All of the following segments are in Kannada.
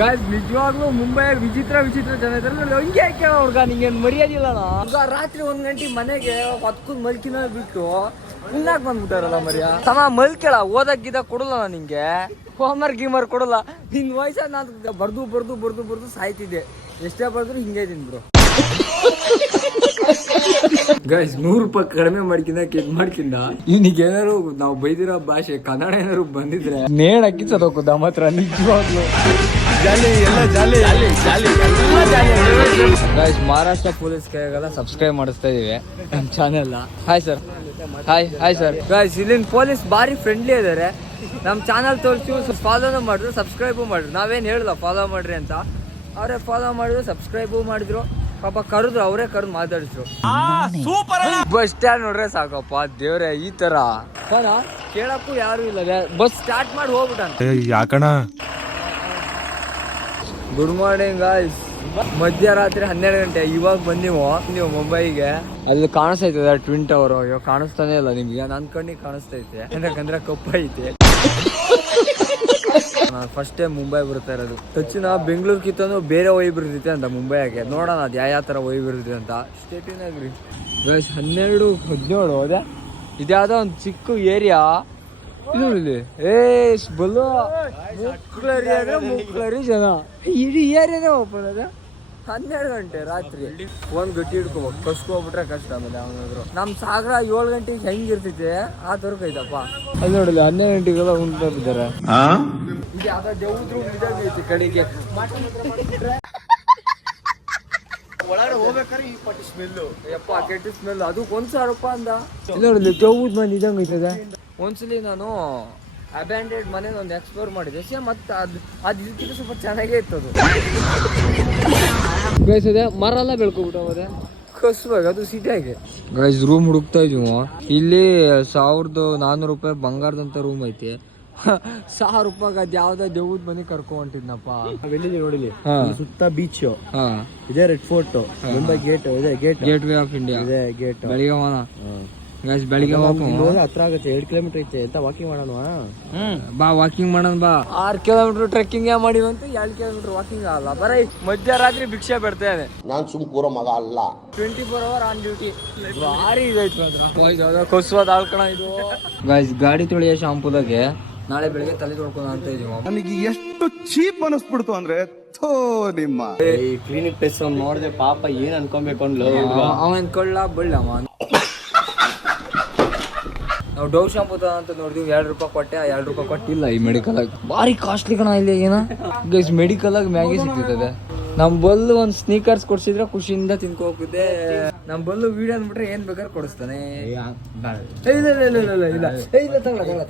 ಗಾಯ್ಸ್ ನಿಜವಾಗ್ಲೂ ಮುಂಬೈ ವಿಚಿತ್ರ ವಿಚಿತ್ರ ಜನ ಇದ್ದಾರೆ ನೋಡಿ, ಹಂಗೆ ಕೇಳೋ ಹುಡ್ಗ? ನಿಂಗೆ ಮರ್ಯಾದಿಲ್ಲಣ ಹುಡ್ಗ ರಾತ್ರಿ ಒಂದ್ ಗಂಟೆ ಮನೆಗೆ ಹೊತ್ಕೊಂಡ್ ಮಲ್ಕಿನ ಬಿಟ್ಟು ಉಣ್ಣಾಕ್ ಬಂದ್ಬಿಟ್ಟಾರಲ್ಲ ಮರ್ಯ. ತಮ್ಮ ಮಲ್ಕೇಳ ಓದಕ್ ಗಿದ ಕೊಡಲ್ಲ ನಾನ್ ನಿಂಗೆ? ಹೋಮ್ವರ್ಕ್ ಗೀಮರ್ ಕೊಡಲ್ಲ. ನಿನ್ ವಯಸ್ಸಾಗ ನಾನು ಬರ್ದು ಬರ್ದು ಬರ್ದು ಬರ್ದು ಸಾಯ್ತಿದ್ದೆ. ಎಷ್ಟೇ ಬರ್ದ್ರು ಹಿಂಗೆ ಇದೀನಿ ಬ್ರೋ ಗೈಸ್ ನೂರು ರೂಪಾಯಿ ಕಡಿಮೆ ಮಾಡ್ಕಿಂದ ಕೇಕ್ ಮಾಡ್ಕಿಂದ ಇವನಿಗೆ ಏನಾರು ನಾವು ಬೈದಿರೋ ಭಾಷೆ ಕನ್ನಡ ಏನಾರು ಬಂದಿದ್ರೆ ನೇಣ್ ಹಾಕಿ ಸದೋಕು ನಮ್ಮ ಹತ್ರ ನಿಜವಾಗ್ಲು. ಗೈಸ್ ಮಹಾರಾಷ್ಟ್ರ ಪೊಲೀಸ್ ಕೈಗೆಲ್ಲ ಸಬ್ಸ್ಕ್ರೈಬ್ ಮಾಡಿಸ್ತಾ ಇದೀವಿ. ನಮ್ಮ channel hi sir hi hi sir guys ಇಲ್ಲಿನ ಪೊಲೀಸ್ ಭಾರಿ ಫ್ರೆಂಡ್ಲಿ ಇದಾರೆ. ನಮ್ಮ ಚಾನಲ್ ತೋರಿಸಿ ಫಾಲೋನು ಮಾಡಿದ್ರು ಸಬ್ಸ್ಕ್ರೈಬು ಮಾಡಿದ್ರು. ನಾವೇನು ಹೇಳ್ದ ಫಾಲೋ ಮಾಡ್ರಿ ಅಂತ. ಅವರೇ ಫಾಲೋ ಮಾಡಿದ್ರು ಸಬ್ಸ್ಕ್ರೈಬು ಮಾಡಿದ್ರು. ಪಾಪ ಕರೆದ್ರು ಅವರೇ ಕರೆದು ಮಾತಾಡಿದ್ರು. ಬಸ್ ಸ್ಟ್ಯಾಂಡ್ ನೋಡ್ರೆ ಸಾಕಪ್ಪ ದೇವ್ರೆ ಈ ತರ. ಸರ ಕೇಳಕ್ಕೂ ಯಾರು ಇಲ್ಲ ಬಸ್ ಸ್ಟಾರ್ಟ್ ಮಾಡಿ ಹೋಗ್ಬಿಟ್ಟ ಯಾಕಣ ಗುಡ್ ಮಾರ್ನಿಂಗ್ ಗಾಯ್ಸ್ ಮಧ್ಯರಾತ್ರಿ ಹನ್ನೆರಡು ಗಂಟೆ ಇವಾಗ ಬಂದಿವು ನೀವು ಮುಂಬೈಗೆ ಅಲ್ಲಿ ಕಾಣಿಸ್ತೈತೆ ಟ್ವಿನ್ ಟವರ್ ಅಯ್ಯೋ ಕಾಣಿಸ್ತಾನೆ ಇಲ್ಲ ನಿಮ್ಗೆ. ನನ್ ಕಣ್ಣಿಗೆ ಕಾಣಿಸ್ತೈತೆ. ಯಾಕಂದ್ರೆ ಕಪ್ಪ ಐತೆ. ನಾನು ಫಸ್ಟ್ ಟೈಮ್ ಮುಂಬೈ ಬರ್ತಾ ಇರೋದು. ಟಚ್ಚಿನ ಬೆಂಗಳೂರು ಕಿತ್ತಂದು ಬೇರೆ ವೈಬ್ ಇರ್ತೈತೆ ಅಂತ ಮುಂಬೈಗೆ ನೋಡೋಣ ಅದು ಯಾವ ಯಾವ ಥರ ವೈಬ್ ಇರ್ತೈತೆ ಅಂತ. ಸ್ಟೇಟಿನಾಗ್ರಿ ಹನ್ನೆರಡು, ಹದಿನೇಳು ಹೋದ ಇದ್ಯಾವುದೋ ಒಂದು ಚಿಕ್ಕ ಏರಿಯಾ ಇದು ಏ ಬಲು ಮುಕ್ಳರಿ ಜನ. ಇಡೀ ಏರಿಯಾನೇ ಓಪನ್ ಅದ? ಹನ್ನೆರಡು ಗಂಟೆ ರಾತ್ರಿ. ಒಂದ್ ಗಟ್ಟಿ ಹಿಡ್ಕೋಬೇಕು. ಕಸ್ಕೋಬಿಟ್ರೆ ಕಷ್ಟ ಆಮೇಲೆ ಅವನಾದ್ರು ನಮ್ ಸಾಗರ ಏಳು ಗಂಟೆಗೆ ಹೆಂಗಿರ್ತೈತೆ ಆ ತರಕ ಐತಪ್ಪ ಅಲ್ಲಿ ನೋಡಿಲ್ಲ ಹನ್ನೆರಡು ಗಂಟೆಗೆಲ್ಲ ಉಂಟು ಬಿದ್ದಾರೆ ಇದು ಯಾವ್ದೋ ಕಡೆಗೆ. ಒಳಗಡೆ ಹೋಗ್ಬೇಕಾದ್ರೆ ಈ ಪಟ್ಟಿ ಸ್ಮೆಲ್ಲು. ಯಪ್ಪ ಕೆಟ್ಟ ಸ್ಮೆಲ್ ಅದು ಒಂದ್ ಸಾವಿರ ರೂಪಾಯಿ ಅಂದ. ಇಲ್ಲಿ ನೋಡಿಲ್ಲ ದೇವ್ದ್ ಮನೆ ಇದಂಗ ಐತದೆ. ಒಂದ್ಸಲಿ ನಾನು ಅಬ್ಯಾಂಡೆಡ್ ಮನೆ ಒಂದು ಎಕ್ಸ್ಪ್ಲೋರ್ ಮಾಡಿದೆ. ಸೇಮ್ ಮತ್ತೆ ಅದು ಅದು ಇದಕ್ಕಿಂತ ಸ್ವಲ್ಪ ಚೆನ್ನಾಗೇ ಇತ್ತು ಅದು. ಬೇಯಿಸಿದೆ ಮರ ಎಲ್ಲ ಬೆಳ್ಕೊಬಿಟ್ಟೆ ಕಸ್ಬೇಕು ಅದು ಸಿಟಿಯಾಗೆ ಗೈಸ್ ರೂಮ್ ಹುಡುಕ್ತಾ ಇದೀವಿ ಇಲ್ಲಿ ಸಾವಿರದ ನಾನ್ನೂರು ರೂಪಾಯಿ ಬಂಗಾರದಂತ ರೂಮ್ ಐತಿ. ಸಾವಿರ ರೂಪಾಯಿ ಅದ್ ಯಾವ್ದ ದೇವದ ಮನೆ ಕರ್ಕೊಂಟಿದ್ನಪ್ಪ ಎಲ್ಲಿದೆ ನೋಡಿಲಿ ಸುತ್ತ ಬೀಚ್ ಹಾ. ಇದೆ ರೆಡ್ ಫೋರ್ಟ್ ಮುಂಬೈ ಗೇಟ್ ಇದೆ gate gate way of India ಇದೆ ಗೇಟ್ ಬೆಳಿಗ್ಗೆ ಗೈಸ್ ಬೆಳಿಗ್ಗೆ ಹೋಗೋಣ ಹತ್ರ ಆಗುತ್ತೆ ಎರಡು ಕಿಲೋಮೀಟರ್ ಐತೆ ಎಂತ ವಾಕಿಂಗ್ ಮಾಡೋಣ ಬಾ ವಾಕಿಂಗ್ ಮಾಡೋಣ ಬಾ. ಆರ್ ಕಿಲೋಮೀಟರ್ ಟ್ರೆಕ್ಕಿಂಗ್ ಮಾಡಿವಂತ ಎರಡು ಕಿಲೋಮೀಟರ್ ವಾಕಿಂಗ್ ಆಗಲ್ಲ ಬರೀ ಮಧ್ಯರಾತ್ರಿ ಭಿಕ್ಷೆ ಬಿಡ್ತಾ ಇದೆ. ನಾನ್ ಸುಮ್ ಕೂರೋ ಮಗ ಅಲ್ಲ. Twenty four hour on duty ಭಾರಿ ಇದಾಯ್ತು ಕೊಸ್ವಾದ ಆಳ್ಕಣ ಇದು ಗೈಸ್ ಗಾಡಿ ತೊಳೆಯೋ ಶಾಂಪುದಾಗೆ ನಾಳೆ ಬೆಳಿಗ್ಗೆ ತಲೆ ತೊಳ್ಕೊಳ ಅಂತ ಇದೀವಿ. ನನಗೆ ಎಷ್ಟು ಚೀಪ್ ಅನಿಸ್ಬಿಡ್ತು ಅಂದ್ರೆ ನಿಮ್ಮ. ಈ ಕ್ಲಿನಿಕ್ ಪ್ಲೇಸ್ ನೋಡಿದೆ ಪಾಪ ಏನ್ ಅನ್ಕೊಬೇಕು ಅನ್ಕೊಳ್ಳ ಅವನ್ ಕೊಳ್ಳ ಬಳ್ಳಮ್ಮ ನಾವು ಡವ್ ಶಾಂಪು ಅಂತ ನೋಡಿದ್ವಿ ಎರಡು ರೂಪಾಯಿ ಕೊಟ್ಟೆ ಆ ಎರಡು ರೂಪಾಯಿ ಕೊಟ್ಟಿಲ್ಲ ಈ ಮೆಡಿಕಲ್ ಆಗಿ. ಭಾರಿ ಕಾಸ್ಟ್ಲಿ ಕಣ ಇಲ್ಲಿ ಏನ? ಗೈಸ್ ಮೆಡಿಕಲ್ ಆಗಿ ಮ್ಯಾಗಿ ಸಿಗ್ತದೆ ನಮ್ಮ ಬಲ್ಲು ಒಂದ್ ಸ್ನೀಕರ್ಸ್ ಕೊಡ್ಸಿದ್ರೆ ಖುಷಿಯಿಂದ ತಿನ್ಕೋಕಿದ್ದೆ ನಮ್ಮ ಬಲ್ಲು ವೀಡಿಯೋ ಅಂದ್ಬಿಟ್ರೆ ಏನ್ ಬೇಕಾದ್ರೆ ಕೊಡಿಸ್ತಾನೆ. ಇಲ್ಲ ಇಲ್ಲ ಇಲ್ಲ ಇಲ್ಲ ಇಲ್ಲ. ತಗೊಳ ತಗೊಳ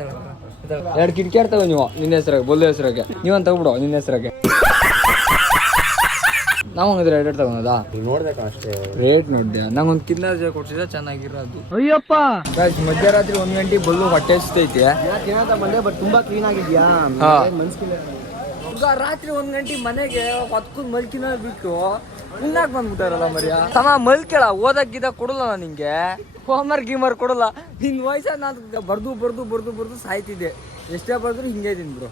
ತಗೊಳ ಎರಡು ಕಿಟಕಿ ತಗೋ ನೀವು ನಿನ್ನ ಹೆಸರಾಗೆ ಬಲ್ಲು ಹೆಸರಾಗೆ. ನೀವೊಂದು ತಗೊಬಿಡು ನಿನ್ನ ಹೆಸರಾಗೆ. ನಾವು ಹಂಗಿದ್ರೆ ಎರಡು ತಗೊಂಡದಾ? ನೋಡ್ದೆ ಅಷ್ಟೇ. ರೇಟ್ ನೋಡ್ದೆ. ನಂಗೊಂದು ಕಿನ್ನರ್ ಜೆ ಕೊಡ್ಸಿದ್ರೆ ಚೆನ್ನಾಗಿರೋದು. ಅಯ್ಯಪ್ಪ! ಮಧ್ಯರಾತ್ರಿ ಒಂದ್ ಗಂಟೆ ಬಲ್ಲು ಹೊಟ್ಟೆ ಹಸ್ತೈತೆ. ಬಂದೆ ಬಟ್ ತುಂಬಾ ಕ್ಲೀನ್ ಆಗಿದ್ಯಾ. ಮನ್ಸಿಲ್ಲ. ರಾತ್ರಿ ಒಂದ್ ಗಂಟೆ ಮನೆಗೆ ಹೊತ್ಕೊಂಡ್ ಮಲ್ಕಿನ ಬಿಟ್ಟು ಉಣ್ಣಾಕ್ ಬಂದ್ಬಿಟ್ಟಾರಲ್ಲ ಮರ್ಯ? ತಮ್ಮ ಮಲ್ಕೇಳ ಓದಕ್ ಗಿದ ಕೊಡಲ್ಲ ನಾನು ನಿಂಗೆ. ಹೋಮ್ವರ್ಕ್ ಗೀಮರ್ ಕೊಡಲ್ಲ. ನಿನ್ ವಯಸ್ಸಾಗ ನಾನು ಬರ್ದು ಬರ್ದು ಬರ್ದು ಬರ್ದು ಸಾಯ್ತಿದ್ದೆ. ಎಷ್ಟೇ ಬರ್ದ್ರು ಹಿಂಗೇ ಇದೀನಿ ಬ್ರೋ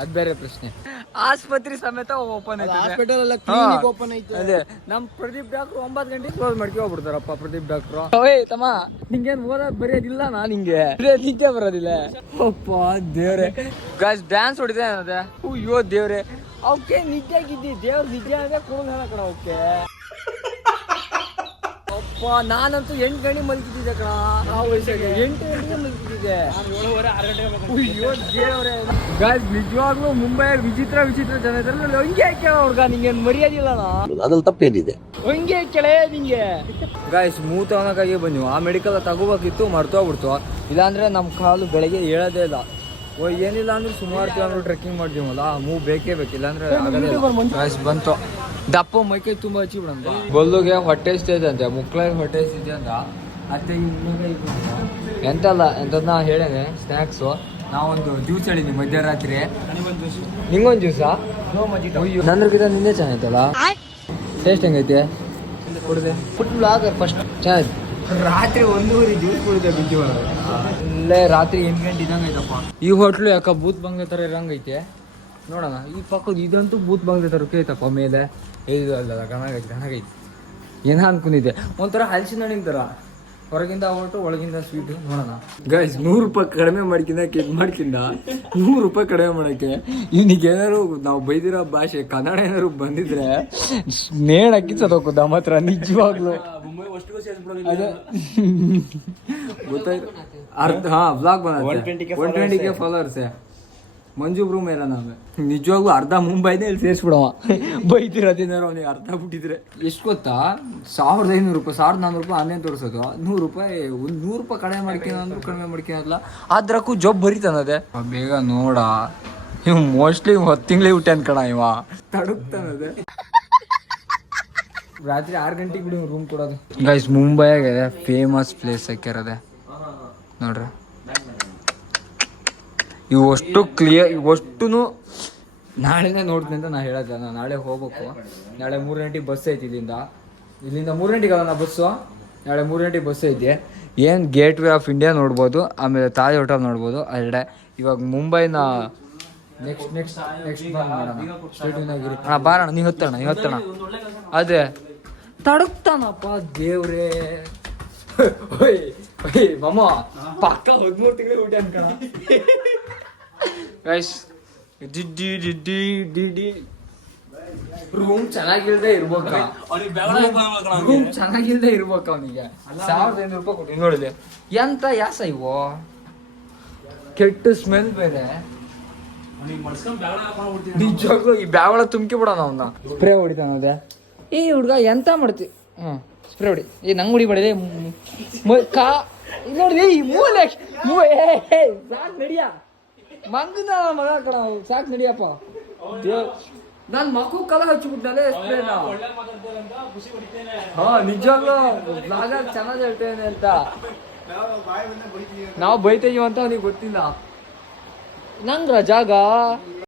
ಅದ್ ಬೇರೆ ಪ್ರಶ್ನೆ. ಆಸ್ಪತ್ರೆ ಸಮೇತ ಓಪನ್ ಐತೆ ಹಾಸ್ಪಿಟಲ್ ಎಲ್ಲ. ಕ್ಲಿನಿಕ್ ಓಪನ್ ಐತೆ ಅದೇ ನಮ್ ಪ್ರದೀಪ್ ಡಾಕ್ಟರ್ ಒಂಬತ್ ಗಂಟೆಗೆ ಕ್ಲೋಸ್ ಮಾಡ್ಕೊ ಹೋಗ್ಬಿಡ್ತಾರಪ್ಪ ಪ್ರದೀಪ್ ಡಾಕ್ಟ್ರು ಓಯ್ ತಮ್ಮ ನಿಂಗೇನ್ ಓದಕ್ ಬರೆಯೋದಿಲ್ಲ ನಾ ನಿಂಗೆ. ನಿದ್ದೆ ಬರೋದಿಲ್ಲ. ಅಪ್ಪ ದೇವ್ರೆ. ಗಾಸ್ ಡ್ಯಾನ್ಸ್ ಹೊಡಿದೆ ಅದೇ. ಅಯ್ಯೋ ದೇವ್ರೆ. ಅವಕ್ಕೆ ನಿದ್ದೆ ಆಗಿದ್ದಿ. ದೇವ್ರ ನಿದ್ದೆ ಅಂದ್ರೆ ಕುಡಿದ ಕಣ ಅವಕ್ಕೆ. ಅಪ್ಪ ನಾನಂತೂ ಎಂಟು ಗಂಟೆ ಮಲಗಿದ್ದೆ ಕಣ. ಆ ವಯಸ್ಸಾಗೆ ಎಂಟು ಗಂಟೆಗೆ ಮಲಗಿದ್ದೆ ಗಾಯ್ಸ್ ನಿಜವಾಗ್ಲೂ ಮುಂಬೈ ವಿಚಿತ್ರ ವಿಚಿತ್ರ ಜನ ಇದ್ದಾರೆ ನೋಡಿ ಹಂಗೆ ಕೇಳೋ ಹುಡ್ಗ ನಿಂಗೆ ಮರ್ಯಾದಿಲ್ಲ ಅದ್ರಲ್ಲಿ ತಪ್ಪೇನಿದೆ. ಹಂಗೆ ಕೇಳೇ ನಿಂಗೆ. ಗಾಯ್ಸ್ ಮೂವ್ ತಗೊಳಕಾಗಿ ಬನ್ನಿ. ಆ ಮೆಡಿಕಲ್ ತಗೋಬೇಕಿತ್ತು ಮರ್ತೋಗ್ಬಿಡ್ತು. ಇಲ್ಲಾಂದ್ರೆ ನಮ್ಮ ಕಾಲು ಬೆಳಗ್ಗೆ ಹೇಳೋದೇ ಇಲ್ಲ. ಓ ಏನಿಲ್ಲ ಅಂದ್ರೆ ಸುಮಾರು ಕಿಲೋಮೀಟರ್ ಟ್ರೆಕ್ಕಿಂಗ್ ಮಾಡ್ತೀವಲ್ಲ ಆ ಮೂವ್ ಬೇಕೇ ಬೇಕಿಲ್ಲ ಅಂದ್ರೆ ಗಾಯ್ಸ್ ಬಂತು. ದಪ್ಪ ಮೈಕೈ ತುಂಬ ಹಚ್ಚಿ ಬಿಡಂತ. ಬಲ್ಲುಗೆ ಹೊಟ್ಟೆ ಇದೆ ಅಂತೆ ಮುಕ್ಳಾಗಿ ಹೊಟ್ಟೆ ಇದೆ ಅಂತ. ಅತ್ತೆ ಎಂತಲ್ಲ ಎಂತದ್ ನಾ ಹೇಳೇನೆ ಸ್ನ್ಯಾಕ್ಸು ನಾವೊಂದು ಜ್ಯೂಸ್ ಹೇಳಿದ್ವಿ ಮಧ್ಯರಾತ್ರಿ. ನಿಂಗೊಂದು ಜ್ಯೂಸಾ ನಂದ್ರಗಿಂತ ನಿಂದೆ ಚೆನ್ನಾಗಿತ್ತಲ್ಲ? ಟೇಸ್ಟ್ ಹೆಂಗೈತೆ? ಕುಡ್ದೆ. ಫುಡ್ ಬ್ಲಾಗರ್ ಫಸ್ಟ್ ರಾತ್ರಿ ಒಂದೂವರೆ ಜ್ಯೂಸ್ ಕುಡಿದೆ ಬಿದ್ದು ಇಲ್ಲೇ ರಾತ್ರಿ ಎಂಟು ಗಂಟೆ ಇದಂಗೆ ಐತಪ್ಪ ಈ ಹೋಟ್ಲು ಯಾಕ ಬೂತ್ ಬಂಗ್ಲೆ ಥರ ಇರಂಗೈತೆ? ನೋಡೋಣ ಈ ಪಕ್ಕದ ಇದಂತೂ ಬೂತ್ ಬಂಗ್ಲೆ ಥರ ಐತಪ್ಪ ಮೇಲೆ. ಇದು ಅಲ್ಲ ಗಣಗೈತಿ ಗಣಗೈತಿ ಏನ ಅನ್ಕೊಂಡಿದ್ದೆ ಒಂಥರ ಹಲಸಿನ ಹಣ್ಣಿನ ಥರ ಹೊರಗಿಂದ ಹೊರಟು ಒಳಗಿಂದ ಸ್ವೀಟ್ ನೋಡೋಣ. ಗೈಸ್ ನೂರು ರೂಪಾಯಿ ಕಡಿಮೆ ಮಾಡ್ಕಿಂದ ಕೇಕ್ ಮಾಡ್ಕಿಂದ ನೂರು ರೂಪಾಯಿ ಕಡಿಮೆ ಮಾಡಕ್ಕೆ ಇವನಿಗೆ ಏನಾರು ನಾವು ಬೈದಿರೋ ಭಾಷೆ ಕನ್ನಡ ಏನಾರು ಬಂದಿದ್ರೆ ನೇಣ್ ಹಾಕಿ ಸದೋಕು ನಮ್ಮ ಹತ್ರ ನಿಜವಾಗ್ಲು. ಗೊತ್ತಾಯ್ತು. ಅರ್ಧ ಹಾ ಬ್ಲಾಗ್ ಬಂದ one twenty K followers Manju bro Mera ನಾವೇ ನಿಜವಾಗ್ಲೂ ಅರ್ಧ ಮುಂಬೈನೇ ಇಲ್ಲಿ ಸೇರಿಸ್ಬಿಡವ. ಬೈತಿರೋದೇನಾರು ಅವನಿಗೆ ಅರ್ಧ ಬಿಟ್ಟಿದ್ರೆ. ಎಷ್ಟು ಗೊತ್ತಾ? ಸಾವಿರದ ಐನೂರು ರೂಪಾಯಿ ಸಾವಿರದ ನಾನ್ನೂರು ರೂಪಾಯಿ ಆನ್ಲೈನ್ ತೋರಿಸೋದು. ನೂರು ರೂಪಾಯಿ ಒಂದು ನೂರು ರೂಪಾಯಿ ಕಡಿಮೆ ಮಾಡ್ಕೊಂಡು ಅಂದ್ರೂ ಕಡಿಮೆ ಮಾಡ್ಕೊಳಲ್ಲ ಅದ್ರಕ್ಕೂ ಜಾಬ್ ಬರೀತಾನದೆ ಬೇಗ ನೋಡ. ಇವ್ ಮೋಸ್ಟ್ಲಿ ಹತ್ತು ತಿಂಗಳಿಗೆ ಹುಟ್ಟೆ ಅನ್ಕಣ ಇವ. ತಡುಕ್ತಾನದೆ. ರಾತ್ರಿ ಆರು ಗಂಟೆಗೆ ಬಿಡಿ ರೂಮ್ ಕೊಡೋದು. ಗೈಸ್ ಮುಂಬೈಯಾಗೆ ಫೇಮಸ್ ಪ್ಲೇಸ್ ಹಾಕಿರೋದೆ ನೋಡ್ರಿ. ಇವು ಅಷ್ಟು ಕ್ಲಿಯರ್ ಇವಷ್ಟು ನಾಳೆನೇ ನೋಡ್ತೀನಿ ಅಂತ ನಾ ಹೇಳೋದು. ನಾನು ನಾಳೆ ಹೋಗ್ಬೇಕು. ನಾಳೆ ಮೂರು ಗಂಟೆಗೆ ಬಸ್ ಐತಿ ಇಲ್ಲಿಂದ. ಇಲ್ಲಿಂದ ಮೂರು ಗಂಟೆಗೆ ನಾ ಬಸ್ಸು ನಾಳೆ ಮೂರು ಗಂಟೆಗೆ ಬಸ್ ಐತಿ. ಏನು ಗೇಟ್ ವೇ ಆಫ್ ಇಂಡಿಯಾ ನೋಡ್ಬೋದು, ಆಮೇಲೆ ತಾಜ್ ಹೋಟೆಲ್ ನೋಡ್ಬೋದು ಎರಡೆ. ಇವಾಗ ಮುಂಬೈನ ನೆಕ್ಸ್ಟ್ ನೆಕ್ಸ್ಟ್ ನೆಕ್ಸ್ಟ್ ಅಣ್ಣ ಬಾರಣ ನೀವು ಹತ್ತಣ ನೀವು ಹತ್ತಣ ಅದೇ. ತಡಕ್ತಾನಪ್ಪ ದೇವ್ರೇ. ಮಮ್ಮ ಪಕ್ಕ ಹದಿಮೂರು ತಿಂಗಳು ಊಟ ಅನ್ಕಣ. ಗೈಸ್ ಡಿಡ್ಡಿ ಡಿಡ್ಡಿ ಡಿಡಿ ರೂಮ್ ಚೆನ್ನಾಗಿಲ್ದೆ ಇರ್ಬೇಕು? ರೂಮ್ ಚೆನ್ನಾಗಿಲ್ದೆ ಇರ್ಬೇಕು ಅವನಿಗೆ? ಸಾವಿರದ ಐನೂರು ರೂಪಾಯಿ ಕೊಟ್ಟು ನೋಡಿದೆ ಎಂತ ಯಾಸ ಇವು? ಕೆಟ್ಟ ಸ್ಮೆಲ್ ಬೇರೆ. ನಿಜವಾಗ್ಲೂ ಈ ಬ್ಯಾವಳ ತುಂಬಿ ಬಿಡೋಣ ಅವನ್ನ ಸ್ಪ್ರೇ ಹೊಡಿತಾನೆ ಈ ಹುಡುಗ ಎಂತ ಮಾಡ್ತಿ? ಹ್ಮ್ ಸ್ಪ್ರೇ ಹೊಡಿ. ಏ ನಂಗೆ ಬಡಿದೆ. ಕಾ ನೋಡಿದೆ ಈ ಮೂಲೆ ಮೂ ಏ ನಡಿಯಾ ಸಾಕ್ ನಡಿಯ. ಮಂಗನ ಮಗ ಕಣ ಸಾಕು ನಡಿಯಪ್ಪ. ನಾನು ಮಗು ಕಲ ಹಚ್ಚಿಬಿಟ್ನಲ್ಲೇ ಸ್ಪ್ರೇನ. ಹಾ ನಿಜವಾಗ್ಲೂ ಬ್ಲಾಗ ಚೆನ್ನಾಗಿ ಹೇಳ್ತೇನೆ ಅಂತ. ನಾವು ಬೈತೇವಿ ಅಂತ ಅವ್ನಿಗೆ ಗೊತ್ತಿಲ್ಲ. ನಂಗ್ ಜಾಗ